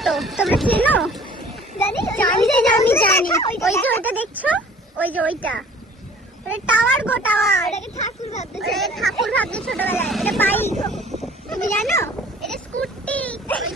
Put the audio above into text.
মতো, তোমরা চেনো? জানি জানি জানি, ওই যে ওইটা দেখছো, ওই যে ওইটা টাওয়ার গো টাওয়ার। ঠাকুর ভাবতে ছোটবেলায়। এটা বাইক, তুমি জানো? এটা স্কুটি। ওই